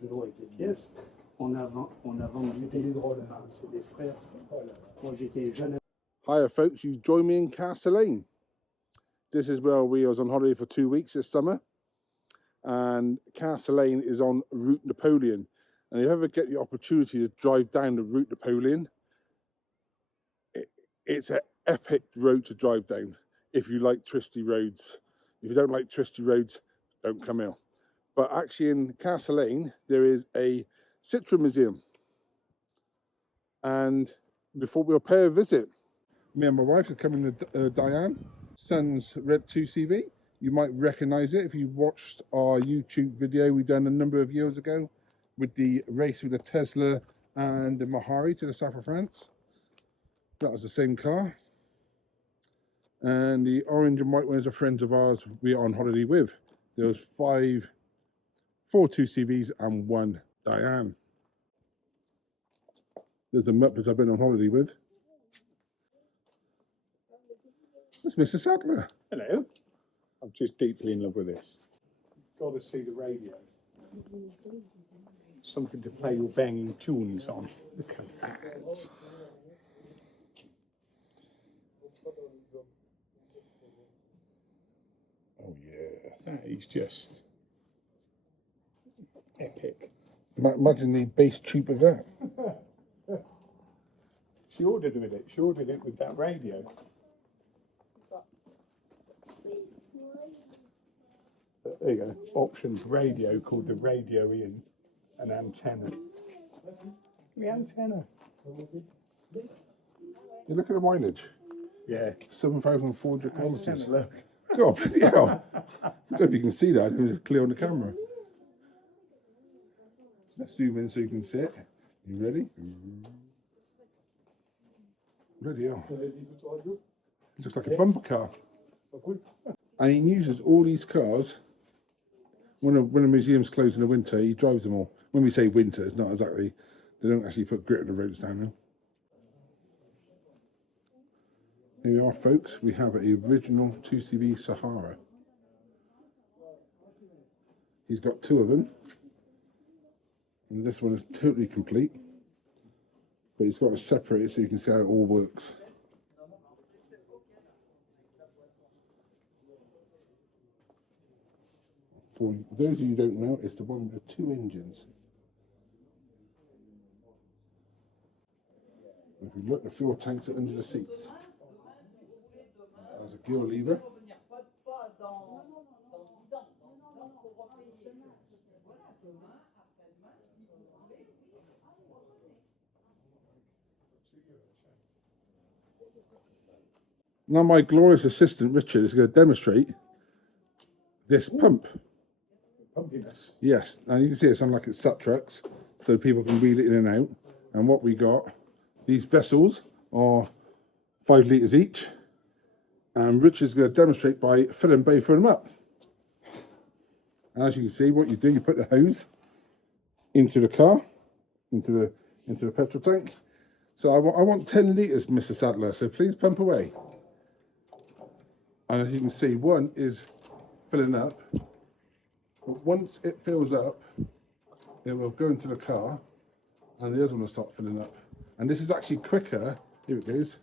zéro avec les pièces. On a vendu des drôles. C'est des frères. Moi, j'étais jeune. Hiya folks, you join me in Castellane. This is where we was on holiday for 2 weeks this summer. And Castellane is on Route Napoleon. And if you ever get the opportunity to drive down the Route Napoleon, it's an epic road to drive down if you like twisty roads. If you don't like twisty roads, don't come here. But actually in Castellane, there is a Citroen museum. And before we'll pay a visit, me and my wife are coming to Diane, son's Red 2CV. You might recognise it if you watched our YouTube video we done a number of years ago with the race with the Tesla and the Mahari to the south of France. That was the same car. And the orange and white ones are friends of ours we are on holiday with. There was 4 2CVs and 1 Diane. There's the Muppets I've been on holiday with. That's Mr. Sadler. Hello. I'm just deeply in love with this. Got to see the radio. Something to play your banging tunes on. Look at that. Oh yeah. That is just epic. Imagine the bass tube of that. She ordered with it. She ordered it with that radio. There you go. Options radio called the Radio in an antenna. The antenna. You look at the mileage. Yeah. 7,400 kilometres. Look. God, bloody hell. I don't know if you can see that. It was clear on the camera. Let's zoom in so you can see it. You ready? Bloody hell. It looks like a bumper car. And he uses all these cars. When a museum's closed in the winter, he drives them all. When we say winter, it's not exactly, they don't actually put grit on the roads down there. Here we are, folks. We have an original 2CV Sahara. He's got 2 of them. And this one is totally complete. But he's got to separate it so you can see how it all works. For those of you who don't know, it's the one with the 2 engines. If you look, the fuel tanks are under the seats. There's a gear lever. Now my glorious assistant Richard is going to demonstrate this pump. Pumpiness. Yes, and you can see it's on like it's sat trucks, so people can wheel it in and out. And what we got, these vessels are 5 litres each, and Richard's going to demonstrate by filling both of them up. And as you can see, what you do, you put the hose into the car, into the petrol tank. So I want 10 litres, Mr. Sadler. So please pump away. And as you can see, one is filling up. But once it fills up, it will go into the car, and the other one will start filling up. And this is actually quicker. Here it goes.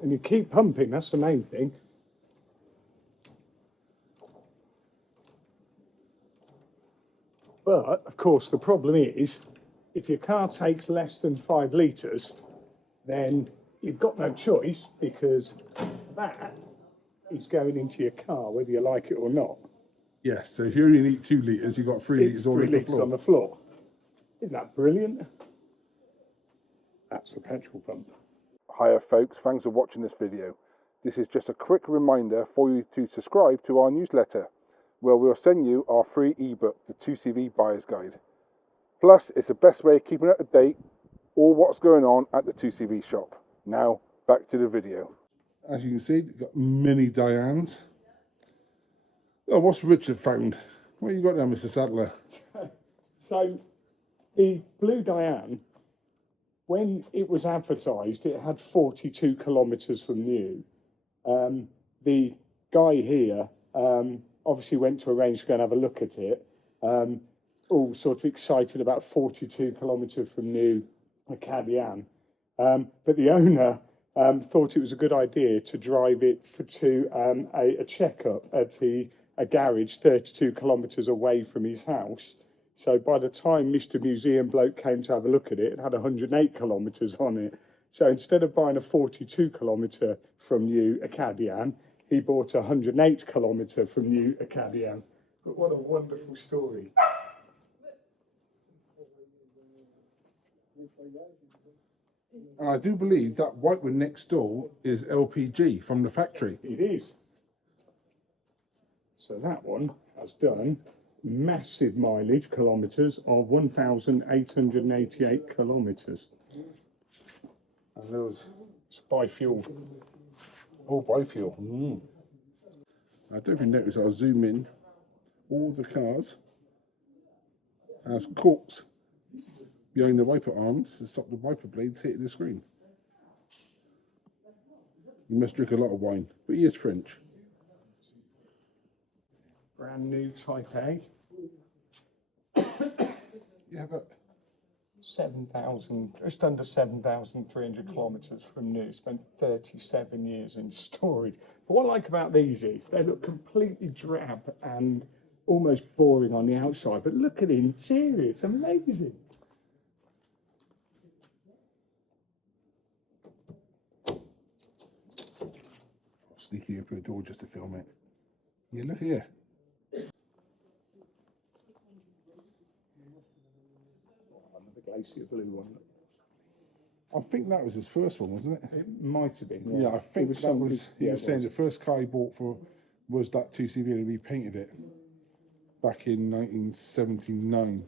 And you keep pumping, that's the main thing. But, of course, the problem is, if your car takes less than 5 litres, then you've got no choice, because that is going into your car, whether you like it or not. Yes, so if you only need 2 litres, you've got 3 litres all on the floor. Isn't that brilliant? That's the petrol pump. Hiya folks, thanks for watching this video. This is just a quick reminder for you to subscribe to our newsletter, where we'll send you our free ebook, the 2CV Buyer's Guide. Plus, it's the best way of keeping up to date all what's going on at the 2CV shop. Now, back to the video. As you can see, we've got many Dianes. Oh, what's Richard found? What you got there, Mr. Sadler? So, the Blue Diane, when it was advertised, it had 42 kilometres from new. The guy here obviously went to arrange to go and have a look at it. all sort of excited about 42 kilometres from New Castellane. But the owner thought it was a good idea to drive it to a checkup at a garage 32 kilometres away from his house. So by the time Mr. Museum bloke came to have a look at it, it had 108 kilometres on it. So instead of buying a 42 kilometre from New Castellane, he bought a 108 kilometre from New Castellane. But what a wonderful story. And I do believe that white one next door is LPG from the factory. It is. So that one has done massive mileage, kilometres, of 1,888 kilometres. And those, It's by fuel. all biofuel. I don't even notice, I'll zoom in. All the cars has corks behind the wiper arms to stop the wiper blades hitting the screen. You must drink a lot of wine, but he is French. Brand new Type A. Yeah, but 7,000, just under 7,300 kilometres from new. Spent 37 years in storage. But what I like about these is they look completely drab and almost boring on the outside, but look at the interior, it's amazing. sneaking open the door just to film it. Yeah, look here. Another glacier blue one. I think that was his first one, wasn't it? It might have been. Yeah, I think that was. He was saying it the first car he bought for was that 2CV, and he painted it back in 1979.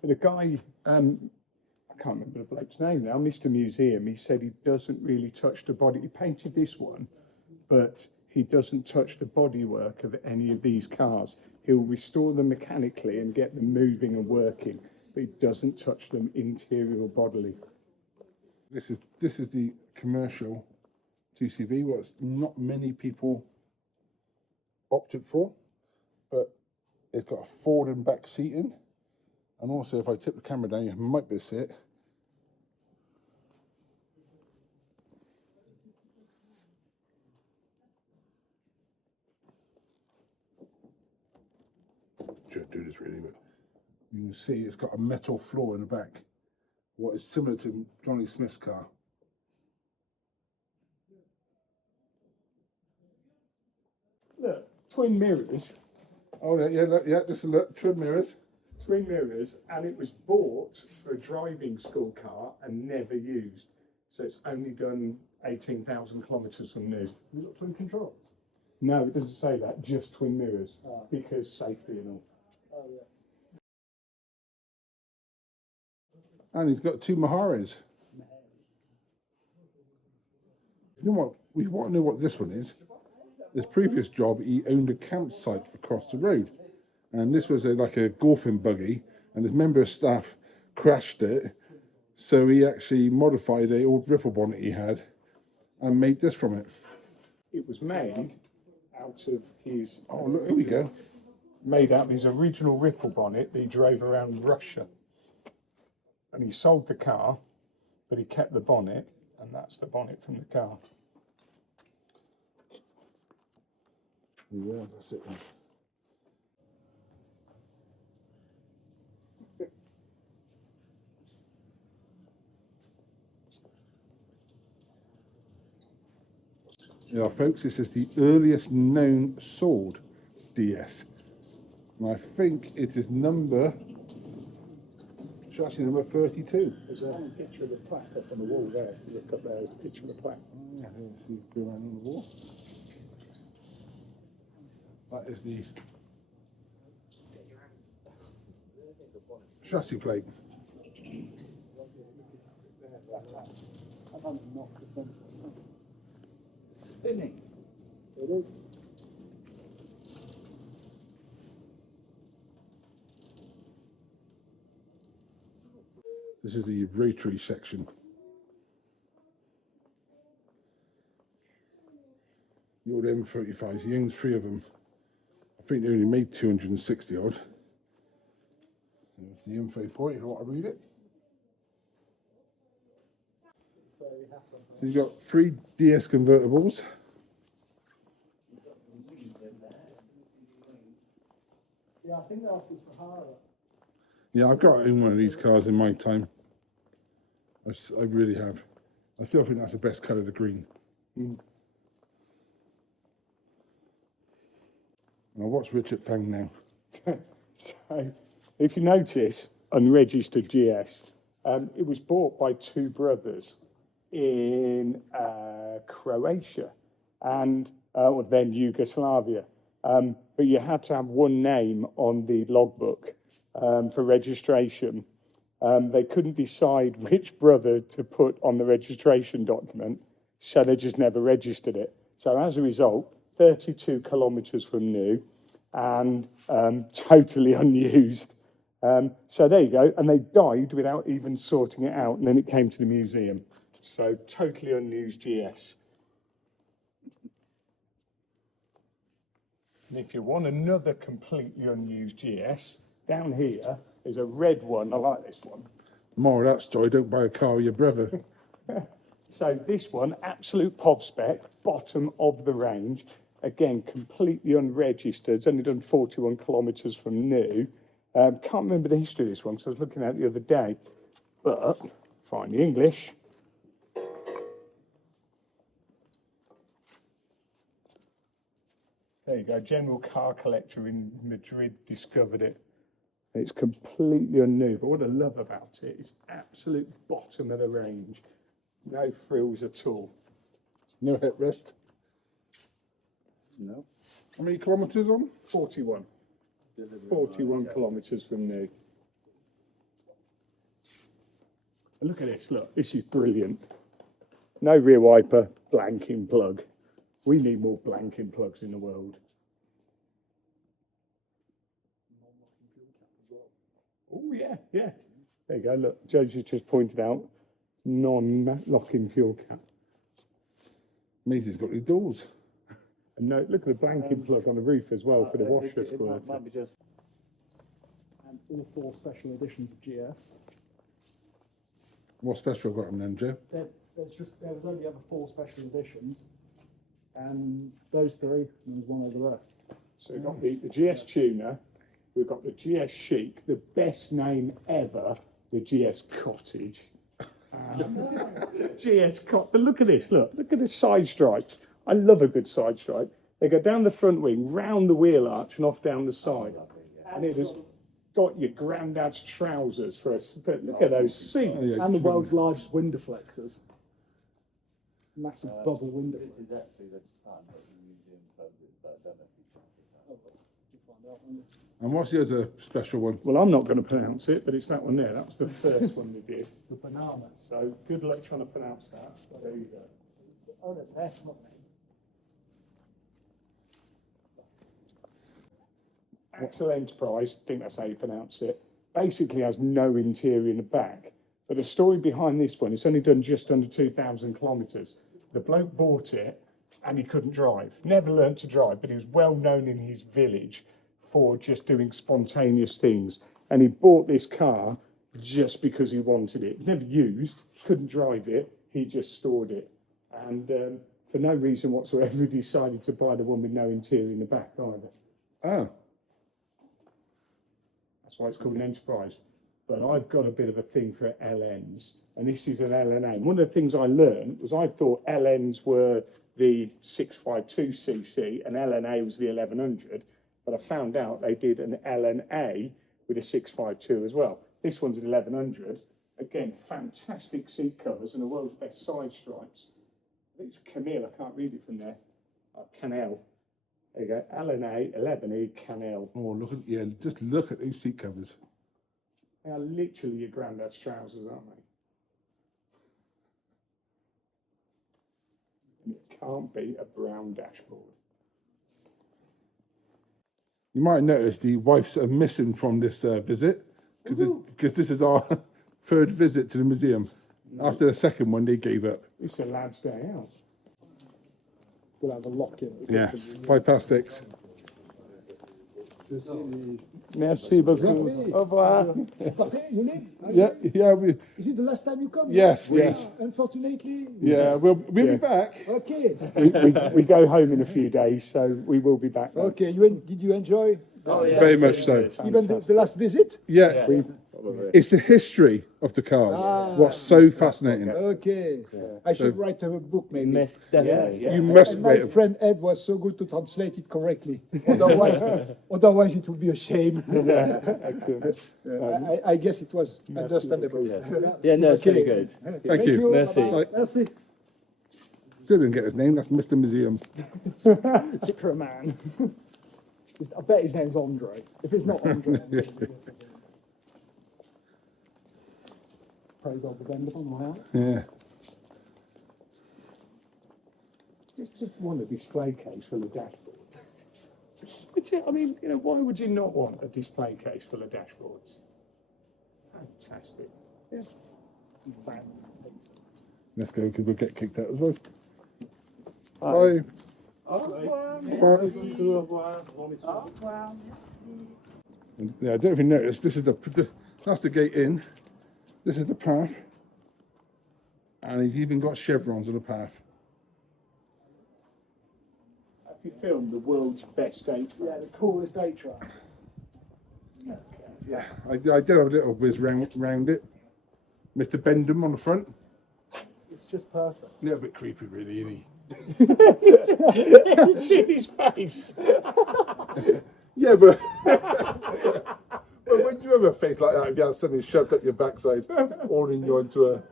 But the guy, I can't remember the bloke's name now, Mr. Museum, he said he doesn't really touch the body. He painted this one, but he doesn't touch the bodywork of any of these cars. He'll restore them mechanically and get them moving and working, but he doesn't touch them interior or bodily. This is the commercial 2CV, what not many people opted for, but it's got a forward and back seating, and also if I tip the camera down, you might be able to see it. Should do this really, but you can see it's got a metal floor in the back, what is similar to Johnny Smith's car. Look, twin mirrors. Oh yeah, look, yeah, this is look, twin mirrors. Twin mirrors, and it was bought for a driving school car and never used. So it's only done 18,000 kilometres from new. Has it got twin controls? No, it doesn't say that, just twin mirrors, because safety and all. Oh, yes. And he's got two Maharis. You know what? We want to know what this one is. His previous job, he owned a campsite across the road. And this was like a golfing buggy, and his member of staff crashed it. So he actually modified an old ripple bonnet he had and made this from it. It was made out of his... Oh, look, here we go. Made out of his original ripple bonnet that he drove around Russia. And he sold the car, but he kept the bonnet, and that's the bonnet from the car. Yeah, that's it. Yeah, folks, this is the earliest known sold DS. And I think it is chassis number 32. There's a picture of the plaque up on the wall there. If you look up there, there's a picture of the plaque. Yeah, if you go around on the wall. That is the chassis plate. I haven't knocked the fence. It's spinning. It is. This is the rotary section. The old M35s, he owns 3 of them. I think they only made 260 odd. There's the info for it if you want to read it. So you've got 3 DS convertibles. Yeah, I think they're off the Sahara. Yeah, I've got in one of these cars in my time. I really have. I still think that's the best colour, the green. Now, what's Richard Fang now? So, if you notice, unregistered GS, it was bought by 2 brothers in Croatia and then Yugoslavia. But you had to have one name on the logbook for registration. They couldn't decide which brother to put on the registration document, so they just never registered it. So as a result, 32 kilometres from new and totally unused. So there you go. And they died without even sorting it out, and then it came to the museum. So totally unused GS. And if you want another completely unused GS, down here is a red one. I like this one. More of that story, don't buy a car with your brother. So this one, absolute POV spec, bottom of the range. Again, completely unregistered. It's only done 41 kilometres from new. Can't remember the history of this one, because I was looking at it the other day. But, find the English. There you go, general car collector in Madrid discovered it. It's completely unnew, but what I love about it is absolute bottom of the range. No frills at all. No headrest. No. How many kilometres on? 41. 41 kilometres from new. And look at this, look, this is brilliant. No rear wiper, blanking plug. We need more blanking plugs in the world. Oh, yeah, yeah. There you go, look, Josie's just pointed out non-locking fuel cap. Maisie's got new doors. And no, look at the blanking plug on the roof as well for the washer squirter. Might be just... And all 4 special editions of GS. What special got them then, Joe? There's only ever 4 special editions, and those 3, and there's one over there. So we've got the GS Tuner, we've got the GS Chic, the best name ever, the GS Cottage. But look at this, look at the side stripes. I love a good side stripe. They go down the front wing, round the wheel arch and off down the side. And it has got your granddad's trousers for us. But look at those seats. And the world's largest wind deflectors. Massive bubble window. This is actually the time that the museum closes, but I don't know if you can find out. And what's the other special one? Well, I'm not going to pronounce it, but it's that one there. That was the first one we did. The banana. So good luck trying to pronounce that. But there you go. Oh, that's S, not name. Axel Enterprise, I think that's how you pronounce it, basically has no interior in the back. But the story behind this one, it's only done just under 2,000 kilometres. The bloke bought it and he couldn't drive. Never learnt to drive, but he was well known in his village for just doing spontaneous things. And he bought this car just because he wanted it. Never used, couldn't drive it, he just stored it. And for no reason whatsoever, he decided to buy the one with no interior in the back either. Oh. That's why it's called an Enterprise. But I've got a bit of a thing for LNs, and this is an LNA. One of the things I learned was I thought LNs were the 652cc and LNA was the 1100, but I found out they did an LNA with a 652 as well. This one's an 1100. Again, fantastic seat covers and the world's best side stripes. I think it's Camille, I can't read it from there. Canel. There you go, LNA 11E Canel. Oh, just look at these seat covers. They are literally your granddad's trousers, aren't they? And it can't be a brown dashboard. You might notice the wife's missing from this visit, because this is our 3rd visit to the museum. After the 2nd one, they gave up. It's a lad's day out. We'll have a lock-in. Yes, 6:05. to see the... Merci beaucoup. Au revoir. Okay, you live? Yeah, yeah, Is it the last time you come? yes, yes. Unfortunately. Yeah, we'll be Yeah. back. Okay. We go home in a few days, so we will be back. Okay. Did you enjoy Very much so. even the last visit? Yeah, it's the history of the cars. What's so fascinating. Okay. I should write a book maybe. Definitely. You must And my wait. friend Ed was so good to translate it correctly. Otherwise it would be a shame. Excellent. I guess it was understandable. Yeah, no, it's Okay. very good. Thank you. Merci. Bye-bye. Merci. Still didn't get his name. That's Mr. Museum. Citroen man. I bet his name's Andre. If it's not Andre. Praise all the vendor on my out. Yeah. Just want a display case full of dashboards. I mean, why would you not want a display case full of dashboards? Fantastic. Yeah. Let's go because we'll get kicked out as well. Bye. Yeah, I don't know if you noticed, this is that's the gate in. This is the path. And he's even got chevrons on the path. Have you filmed the world's best H-track? Yeah, the coolest H-track. Yeah, I did have a little whiz round it. Mr. Bendham on the front. It's just perfect. A little bit creepy, really, isn't he? See his face. Yeah, but but when you have a face like that, if you had something shoved up your backside, ordering you onto a...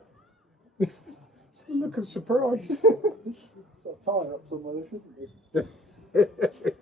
It's a look of surprise. Got a tyre up somewhere, shouldn't it?